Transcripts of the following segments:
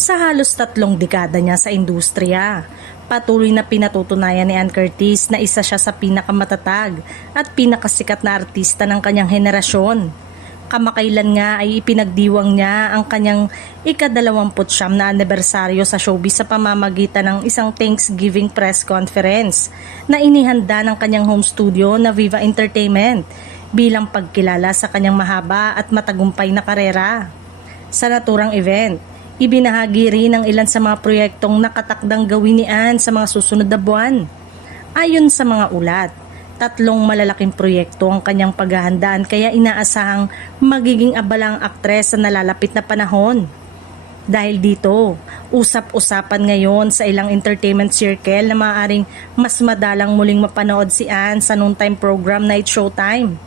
Sa halos 3 dekada niya sa industriya, patuloy na pinatutunayan ni Ann Curtis na isa siya sa pinakamatatag at pinakasikat na artista ng kanyang henerasyon. Kamakailan nga ay ipinagdiwang niya ang kanyang ika-29 na anibersaryo sa showbiz sa pamamagitan ng isang Thanksgiving press conference na inihanda ng kanyang home studio na Viva Entertainment bilang pagkilala sa kanyang mahaba at matagumpay na karera. Sa naturang event, ibinahagi rin ang ilan sa mga proyektong nakatakdang gawin ni Ann sa mga susunod na buwan. Ayon sa mga ulat, 3 malalaking proyekto ang kanyang paghahandaan kaya inaasahang magiging abala ang aktres sa nalalapit na panahon. Dahil dito, usap-usapan ngayon sa ilang entertainment circle na maaaring mas madalang muling mapanood si Ann sa noontime program Night Showtime.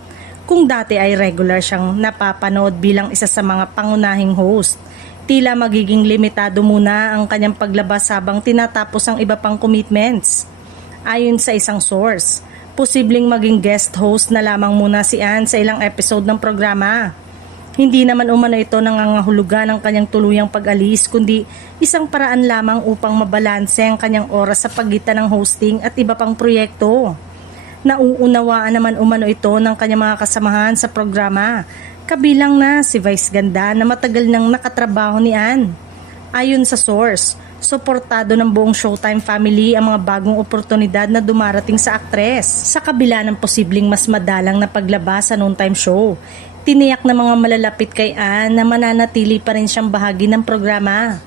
Kung dati ay regular siyang napapanood bilang isa sa mga pangunahing host, tila magiging limitado muna ang kanyang paglabas habang tinatapos ang iba pang commitments. Ayon sa isang source, posibleng maging guest host na lamang muna si Ann sa ilang episode ng programa. Hindi naman umano ito nangangahulugan ng kanyang tuluyang pag-alis, kundi isang paraan lamang upang mabalanse ang kanyang oras sa pagitan ng hosting at iba pang proyekto. Nauunawaan naman umano ito ng kanyang mga kasamahan sa programa, kabilang na si Vice Ganda na matagal nang nakatrabaho ni Ann. Ayon sa source, suportado ng buong Showtime family ang mga bagong oportunidad na dumarating sa aktres. Sa kabila ng posibleng mas madalang na paglabas sa noontime show, tiniyak ng mga malalapit kay Ann na mananatili pa rin siyang bahagi ng programa.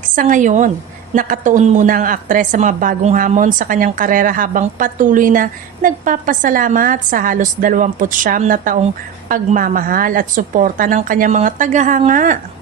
Sa ngayon, nakatuon muna ang aktres sa mga bagong hamon sa kanyang karera habang patuloy na nagpapasalamat sa halos 29 na taong pagmamahal at suporta ng kanyang mga tagahanga.